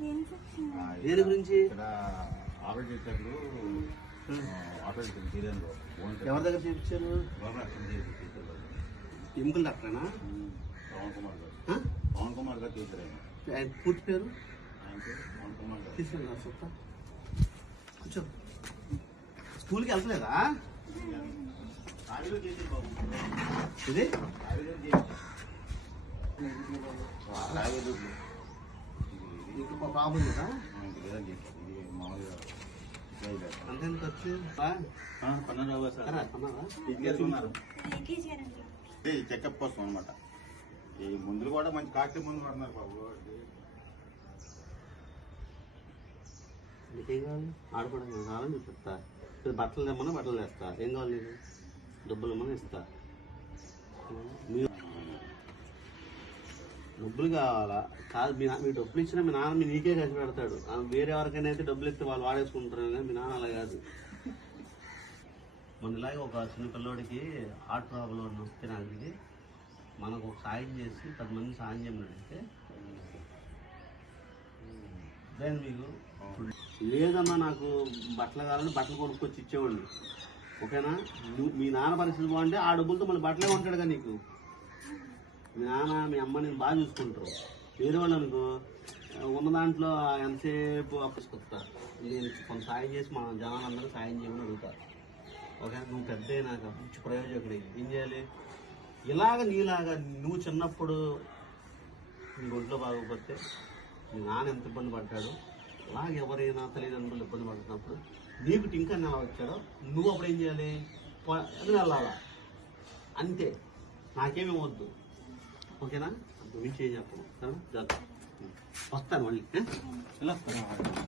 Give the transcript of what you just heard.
దేని గురించి ఇక్కడ ఆల్రెడీ టీచర్లు ఆల్రెడీ తీరేంలో ఎవరి దగ్గర చూపించారు? ఎముకల డాక్టరేనా? పవన్ కుమార్ గారు టీచర్ ఆయన పూర్తి పేరు పవన్ కుమార్ గారు తీసుకెళ్ళా సొత్త కూర్చో. స్కూల్కి వెళ్తలేదా? ఇది ప్రాబ్లం లేదా? అంతేంత ఖర్చు? చెకప్ కోసం అనమాట. ఈ మందులు కూడా మంచి కాస్ట్లీ మందులు పడుతున్నారు బాబు. నీకేం కావాలి? ఆడుకోవడం కావాలని చూపిస్తా. బట్టలు తెమ్మన్నా బట్టలు తెస్తా. ఏం కావాలి నీకు? డబ్బులు ఇమ్మని ఇస్తా. డబ్బులు కావాలా? కాదు, మీ డబ్బులు ఇచ్చినా మీ నాన్న నీకే ఖర్చు పెడతాడు. వేరే ఎవరికైనా అయితే డబ్బులు ఇస్తే వాళ్ళు వాడేసుకుంటారు కానీ మీ నాన్న అలా కాదు. మన ఇలాగే ఒక చిన్న పిల్లోడికి హార్ట్ ప్రాబ్లం వస్తే నాకు మనకు ఒక సాయం చేసి 10 మంది సాయం చేయమన్నాడంటే దాన్ని మీకు లేదన్నా నాకు బట్టలు కావాలని బట్టలు కొనుక్కొచ్చి ఇచ్చేవాడిని. ఓకేనా? మీ నాన్న పరిస్థితి బాగుంటే ఆ డబ్బులతో మళ్ళీ బట్టలే ఉంటాడు కదా నీకు. మీ నాన్న మీ అమ్మ నేను బాగా చూసుకుంటారు. వేరే వాళ్ళు అనుకో ఉన్న దాంట్లో ఎంతసేపు అప్పుకొస్తా. నేను కొంత సాయం చేసి మన జనాలందరూ సాయం చేయమని అడుగుతారు. ఓకే? నువ్వు పెద్ద నాకు మంచి ప్రయోజకుడు ఏం చేయాలి? ఇలాగ నీలాగా నువ్వు చిన్నప్పుడు నీ ఒంట్లో బాగోకపోతే మీ నాన్న ఎంత ఇబ్బంది పడ్డాడు, అలాగే ఎవరైనా తల్లిదండ్రులు ఇబ్బంది పడుతున్నప్పుడు నీకు టింకర్ ఎలా వచ్చాడో నువ్వు అప్పుడు ఏం చేయాలి? అది వెళ్ళాలా అంతే. నాకేమీ వద్దు. ఓకేనా? అంత మించి ఏం చెప్పను. జాగ్రత్త. వస్తాను మళ్ళీ.